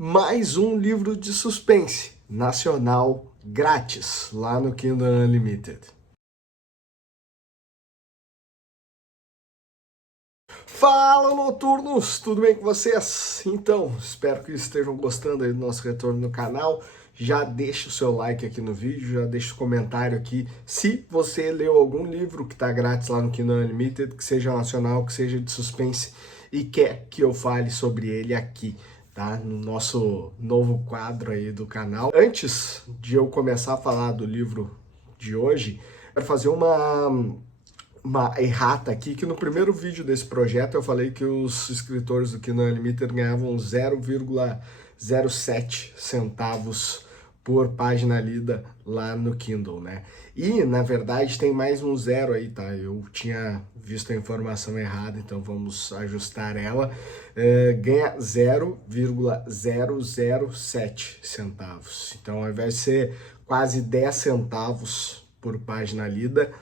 Mais um livro de suspense nacional grátis lá no Kindle Unlimited. Fala, noturnos! Tudo bem com vocês? Então, espero que estejam gostando aí do nosso retorno no canal. Já deixa o seu like aqui no vídeo, já deixa o comentário aqui se você leu algum livro que está grátis lá no Kindle Unlimited, que seja nacional, que seja de suspense e quer que eu fale sobre ele aqui, tá? No nosso novo quadro aí do canal. Antes de eu começar a falar do livro de hoje, quero fazer uma errata aqui, que no primeiro vídeo desse projeto eu falei que os escritores do Kindle Unlimited ganhavam 0,07 centavos por página lida lá no Kindle, né? E, na verdade, tem mais um zero aí, tá? Eu tinha visto a informação errada, então vamos ajustar ela. Ganha 0,007 centavos. Então, ao invés de ser quase 10 centavos por página lida,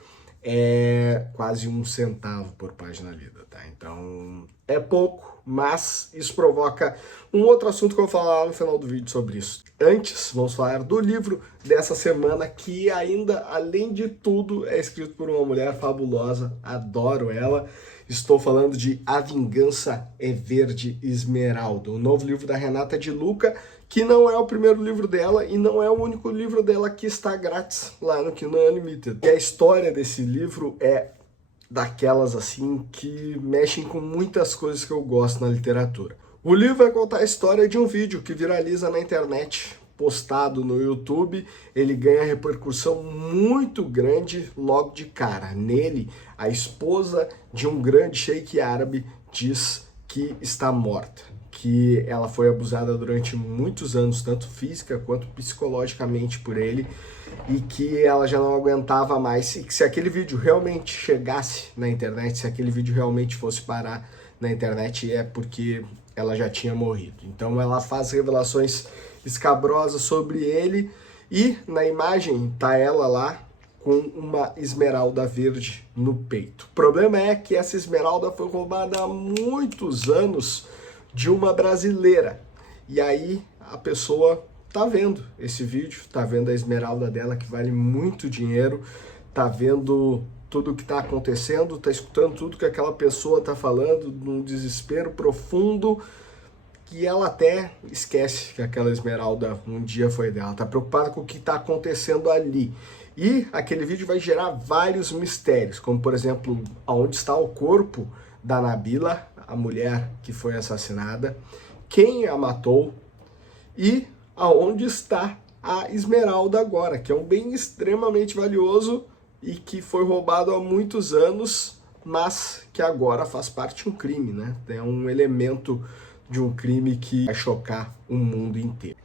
é quase 1 centavo por página lida, tá? Então, é pouco, mas isso provoca um outro assunto que eu vou falar lá no final do vídeo sobre isso. Antes, vamos falar do livro dessa semana, que ainda, além de tudo, é escrito por uma mulher fabulosa, adoro ela. Estou falando de A Vingança é Verde Esmeralda, o novo livro da Renata de Luca, que não é o primeiro livro dela e não é o único livro dela que está grátis lá no Kindle Unlimited. E a história desse livro é daquelas assim que mexem com muitas coisas que eu gosto na literatura. O livro vai contar a história de um vídeo que viraliza na internet, postado no YouTube. Ele ganha repercussão muito grande logo de cara. Nele, a esposa de um grande sheik árabe diz que está morta, que ela foi abusada durante muitos anos, tanto física quanto psicologicamente por ele, e que ela já não aguentava mais, e que se aquele vídeo realmente chegasse na internet, se aquele vídeo realmente fosse parar na internet, é porque ela já tinha morrido. Então ela faz revelações escabrosas sobre ele, e na imagem tá ela lá com uma esmeralda verde no peito. O problema é que essa esmeralda foi roubada há muitos anos de uma brasileira. E aí a pessoa tá vendo esse vídeo, tá vendo a esmeralda dela, que vale muito dinheiro, tá vendo tudo o que tá acontecendo, tá escutando tudo que aquela pessoa tá falando, num desespero profundo, que ela até esquece que aquela esmeralda um dia foi dela, tá preocupada com o que tá acontecendo ali. E aquele vídeo vai gerar vários mistérios, como por exemplo, aonde está o corpo da Nabila, a mulher que foi assassinada, quem a matou e aonde está a esmeralda agora, que é um bem extremamente valioso e que foi roubado há muitos anos, mas que agora faz parte de um crime, né? É um elemento de um crime que vai chocar o mundo inteiro.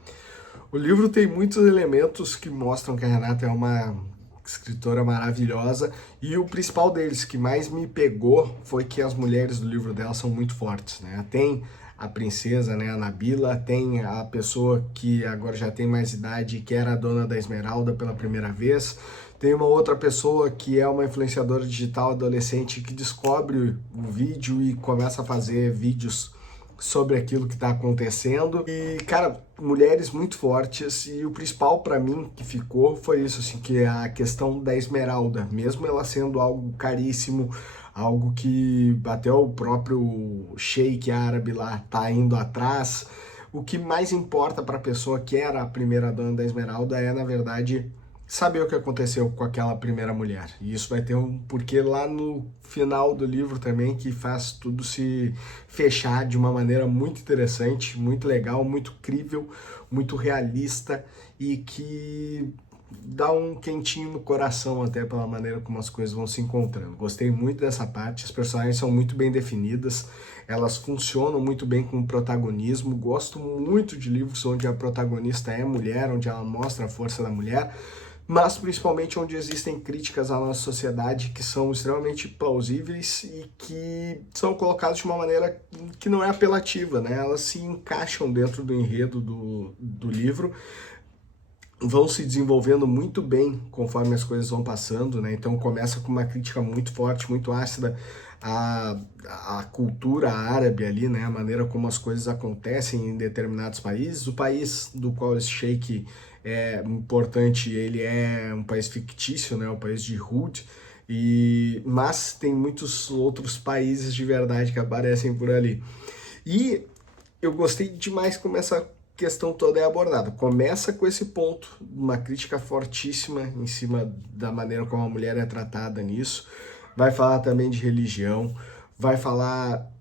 O livro tem muitos elementos que mostram que a Renata é uma escritora maravilhosa, e o principal deles, que mais me pegou, foi que as mulheres do livro dela são muito fortes, né? Tem a princesa, né, a Nabila, tem a pessoa que agora já tem mais idade, que era a dona da Esmeralda pela primeira vez, tem uma outra pessoa que é uma influenciadora digital adolescente que descobre o vídeo e começa a fazer vídeos sobre aquilo que está acontecendo. E, cara, mulheres muito fortes, e o principal para mim que ficou foi isso, assim, que é a questão da esmeralda, mesmo ela sendo algo caríssimo, algo que até o próprio sheik árabe lá tá indo atrás, o que mais importa para a pessoa que era a primeira dona da esmeralda é, na verdade, saber o que aconteceu com aquela primeira mulher. E isso vai ter um porquê lá no final do livro também, que faz tudo se fechar de uma maneira muito interessante, muito legal, muito crível, muito realista, e que dá um quentinho no coração até pela maneira como as coisas vão se encontrando. Gostei muito dessa parte, as personagens são muito bem definidas, elas funcionam muito bem com o protagonismo. Gosto muito de livros onde a protagonista é mulher, onde ela mostra a força da mulher, mas principalmente onde existem críticas à nossa sociedade que são extremamente plausíveis e que são colocadas de uma maneira que não é apelativa, né? Elas se encaixam dentro do enredo do livro, vão se desenvolvendo muito bem conforme as coisas vão passando, né? Então começa com uma crítica muito forte, muito ácida a cultura árabe ali, né, a maneira como as coisas acontecem em determinados países. O país do qual esse sheik é importante, ele é um país fictício, né, o país de Hud, mas tem muitos outros países de verdade que aparecem por ali. E eu gostei demais como essa questão toda é abordada. Começa com esse ponto, uma crítica fortíssima em cima da maneira como a mulher é tratada nisso. Vai falar também de religião, vai falar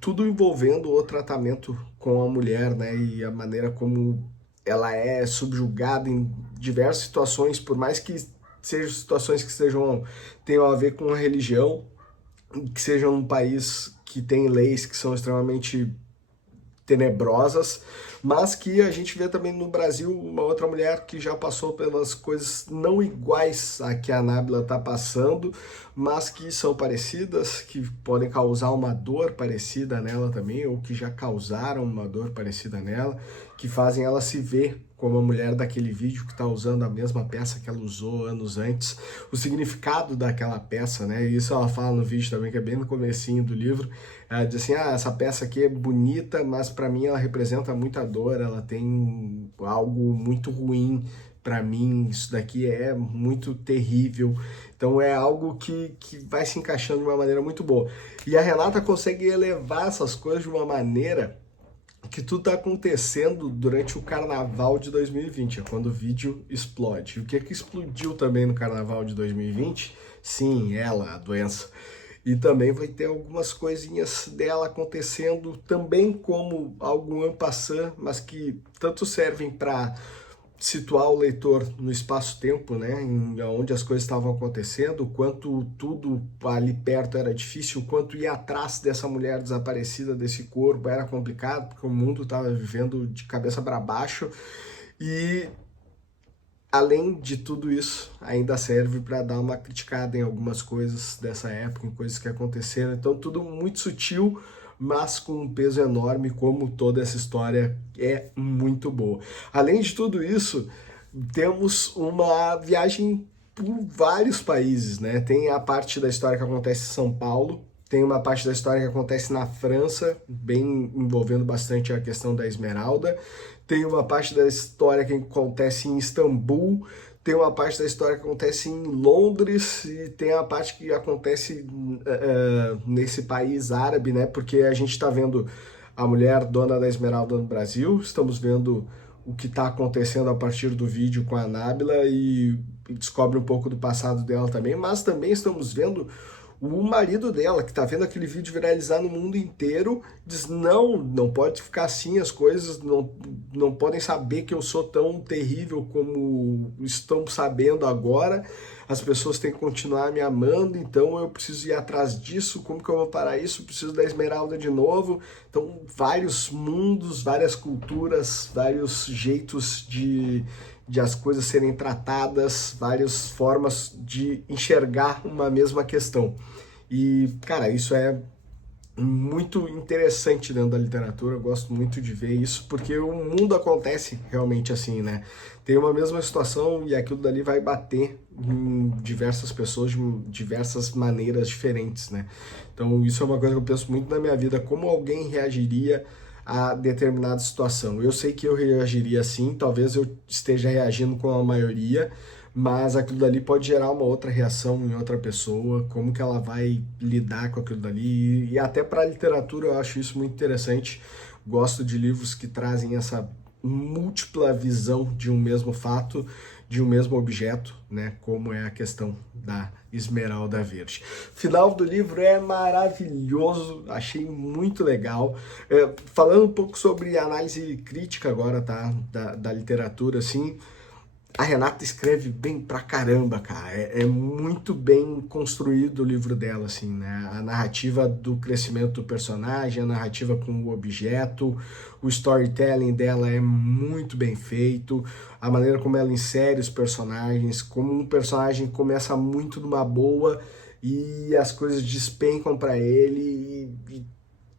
tudo envolvendo o tratamento com a mulher, né? E a maneira como ela é subjugada em diversas situações, por mais que sejam situações que tenham a ver com a religião, que sejam um país que tem leis que são extremamente tenebrosas, mas que a gente vê também no Brasil uma outra mulher que já passou pelas coisas não iguais a que a Nabila está passando, mas que são parecidas, que podem causar uma dor parecida nela também, ou que já causaram uma dor parecida nela, que fazem ela se ver como a mulher daquele vídeo que está usando a mesma peça que ela usou anos antes, o significado daquela peça, né? E isso ela fala no vídeo também, que é bem no comecinho do livro. Ela diz assim, essa peça aqui é bonita, mas para mim ela representa muita dor, ela tem algo muito ruim para mim, isso daqui é muito terrível. Então é algo que vai se encaixando de uma maneira muito boa. E a Renata consegue elevar essas coisas de uma maneira que tudo está acontecendo durante o Carnaval de 2020, é quando o vídeo explode. E o que explodiu também no Carnaval de 2020? Sim, ela, a doença. E também vai ter algumas coisinhas dela acontecendo também como algo en passant, mas que tanto servem para situar o leitor no espaço-tempo, né, onde as coisas estavam acontecendo, quanto tudo ali perto era difícil, quanto ir atrás dessa mulher desaparecida, desse corpo, era complicado, porque o mundo estava vivendo de cabeça para baixo, e além de tudo isso, ainda serve para dar uma criticada em algumas coisas dessa época, em coisas que aconteceram, então tudo muito sutil, mas com um peso enorme, como toda essa história é muito boa. Além de tudo isso, temos uma viagem por vários países, né? Tem a parte da história que acontece em São Paulo, tem uma parte da história que acontece na França, bem envolvendo bastante a questão da Esmeralda, tem uma parte da história que acontece em Istambul, tem uma parte da história que acontece em Londres e tem a parte que acontece nesse país árabe, né? Porque a gente está vendo a mulher dona da Esmeralda no Brasil, estamos vendo o que está acontecendo a partir do vídeo com a Nabila e descobre um pouco do passado dela também, mas também estamos vendo o marido dela, que tá vendo aquele vídeo viralizar no mundo inteiro, diz, não pode ficar assim, as coisas não podem saber que eu sou tão terrível como estão sabendo agora, as pessoas têm que continuar me amando, então eu preciso ir atrás disso, como que eu vou parar isso? Preciso da Esmeralda de novo. Então, vários mundos, várias culturas, vários jeitos de as coisas serem tratadas, várias formas de enxergar uma mesma questão. E, cara, isso é muito interessante dentro da literatura, eu gosto muito de ver isso, porque o mundo acontece realmente assim, né? Tem uma mesma situação e aquilo dali vai bater em diversas pessoas de diversas maneiras diferentes, né? Então isso é uma coisa que eu penso muito na minha vida, como alguém reagiria a determinada situação. Eu sei que eu reagiria assim, talvez eu esteja reagindo com a maioria, mas aquilo dali pode gerar uma outra reação em outra pessoa, como que ela vai lidar com aquilo dali, e até para a literatura eu acho isso muito interessante, gosto de livros que trazem essa múltipla visão de um mesmo fato, de um mesmo objeto, né, como é a questão da Esmeralda Verde. O final do livro é maravilhoso, achei muito legal. Falando um pouco sobre análise crítica agora, tá, da literatura, assim, a Renata escreve bem pra caramba, cara. É muito bem construído o livro dela, assim, né? A narrativa do crescimento do personagem, a narrativa com o objeto, o storytelling dela é muito bem feito, a maneira como ela insere os personagens, como um personagem começa muito numa boa e as coisas despencam pra ele e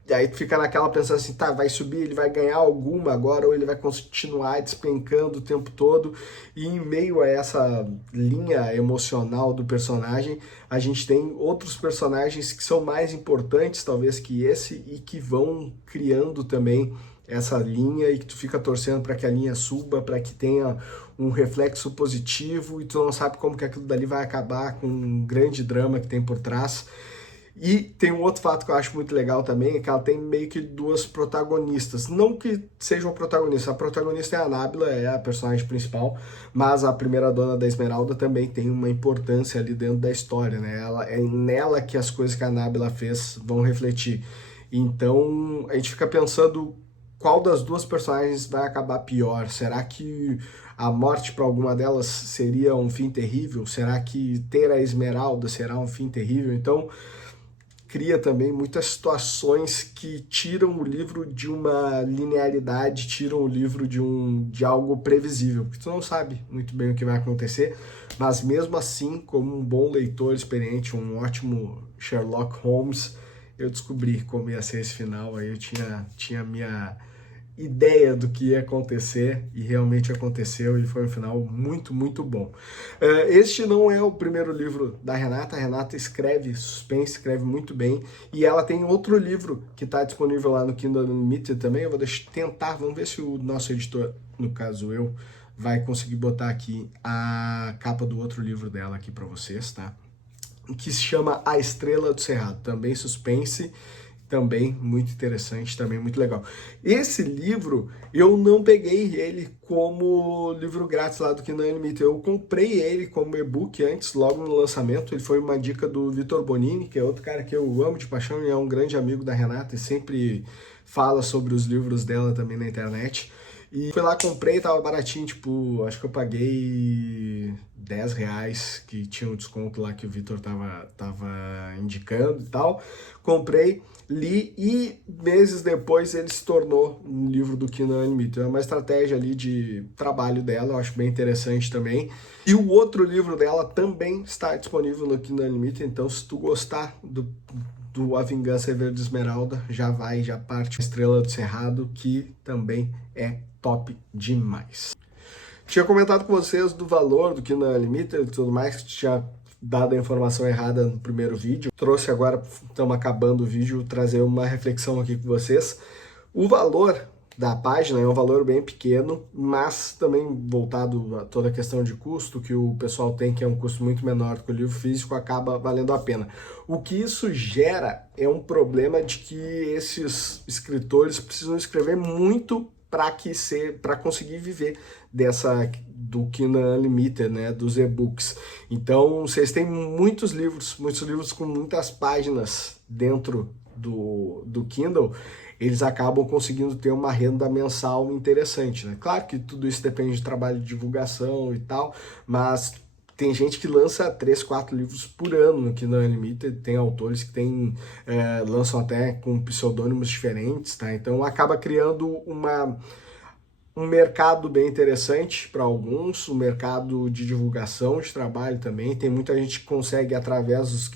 E aí tu fica naquela pensando assim, tá, vai subir, ele vai ganhar alguma agora ou ele vai continuar despencando o tempo todo. E em meio a essa linha emocional do personagem, a gente tem outros personagens que são mais importantes talvez que esse e que vão criando também essa linha e que tu fica torcendo para que a linha suba, para que tenha um reflexo positivo e tu não sabe como que aquilo dali vai acabar com um grande drama que tem por trás. E tem um outro fato que eu acho muito legal também, é que ela tem meio que duas protagonistas. Não que sejam protagonistas, a protagonista é a Nábila, é a personagem principal, mas a primeira dona da Esmeralda também tem uma importância ali dentro da história, né? Ela, é nela que as coisas que a Nábila fez vão refletir. Então a gente fica pensando qual das duas personagens vai acabar pior. Será que a morte para alguma delas seria um fim terrível? Será que ter a Esmeralda será um fim terrível? Então cria também muitas situações que tiram o livro de uma linearidade, tiram o livro de algo previsível, porque tu não sabe muito bem o que vai acontecer, mas mesmo assim, como um bom leitor experiente, um ótimo Sherlock Holmes, eu descobri como ia ser esse final, aí eu tinha minha ideia do que ia acontecer e realmente aconteceu e foi um final muito, muito bom. Este não é o primeiro livro da Renata. A Renata escreve suspense, escreve muito bem e ela tem outro livro que está disponível lá no Kindle Unlimited também. Eu vou tentar, vamos ver se o nosso editor, no caso eu, vai conseguir botar aqui a capa do outro livro dela aqui para vocês, tá? Que se chama A Estrela do Cerrado, também suspense, também muito interessante, também muito legal. Esse livro, eu não peguei ele como livro grátis lá do Kindle Unlimited, eu comprei ele como e-book antes, logo no lançamento. Ele foi uma dica do Vitor Bonini, que é outro cara que eu amo de paixão e é um grande amigo da Renata e sempre fala sobre os livros dela também na internet. E fui lá, comprei, tava baratinho, tipo, acho que eu paguei R$10, que tinha um desconto lá que o Vitor tava indicando e tal. Comprei, li e meses depois ele se tornou um livro do Kindle Unlimited. É uma estratégia ali de trabalho dela, eu acho bem interessante também. E o outro livro dela também está disponível no Kindle Unlimited, então se tu gostar do A Vingança é Verde Esmeralda, já parte Estrela do Cerrado, que também é top demais. Tinha comentado com vocês do valor do Kindle Unlimited e tudo mais, que tinha dado a informação errada no primeiro vídeo. Trouxe agora, estamos acabando o vídeo, trazer uma reflexão aqui com vocês. O valor da página é um valor bem pequeno, mas também voltado a toda a questão de custo que o pessoal tem, que é um custo muito menor do que o livro físico, acaba valendo a pena. O que isso gera é um problema de que esses escritores precisam escrever muito para conseguir viver do Kindle Unlimited, né, dos e-books. Então, vocês têm muitos livros com muitas páginas dentro do Kindle, eles acabam conseguindo ter uma renda mensal interessante, né? Claro que tudo isso depende de trabalho de divulgação e tal, mas tem gente que lança 3, 4 livros por ano no Kindle Unlimited, tem autores que lançam até com pseudônimos diferentes, tá? Então acaba criando um mercado bem interessante para alguns, um mercado de divulgação de trabalho também. Tem muita gente que consegue, através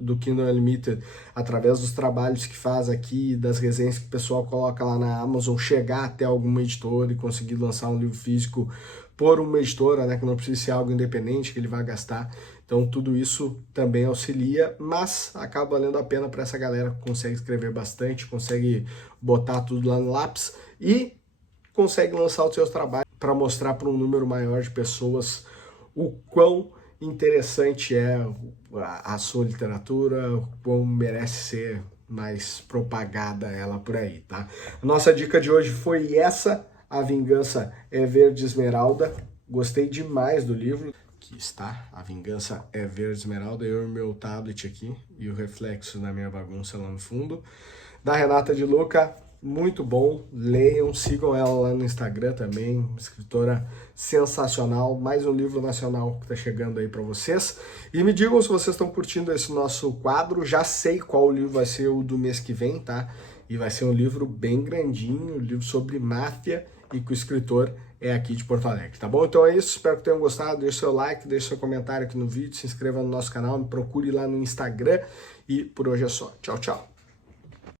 do Kindle Unlimited, através dos trabalhos que faz aqui, das resenhas que o pessoal coloca lá na Amazon, chegar até alguma editora e conseguir lançar um livro físico por uma editora, né, que não precisa ser algo independente, que ele vai gastar. Então tudo isso também auxilia, mas acaba valendo a pena para essa galera que consegue escrever bastante, consegue botar tudo lá no lápis e consegue lançar os seus trabalhos para mostrar para um número maior de pessoas o quão interessante é a sua literatura, o quão merece ser mais propagada ela por aí, tá? A nossa dica de hoje foi essa, A Vingança é Verde Esmeralda. Gostei demais do livro. Aqui está, A Vingança é Verde Esmeralda, eu e meu tablet aqui e o reflexo na minha bagunça lá no fundo. Da Renata de Luca. Muito bom, leiam, sigam ela lá no Instagram também, uma escritora sensacional, mais um livro nacional que tá chegando aí para vocês. E me digam se vocês estão curtindo esse nosso quadro, já sei qual livro vai ser o do mês que vem, tá? E vai ser um livro bem grandinho, um livro sobre máfia e que o escritor é aqui de Porto Alegre, tá bom? Então é isso, espero que tenham gostado, deixe seu like, deixe seu comentário aqui no vídeo, se inscreva no nosso canal, me procure lá no Instagram e por hoje é só. Tchau, tchau!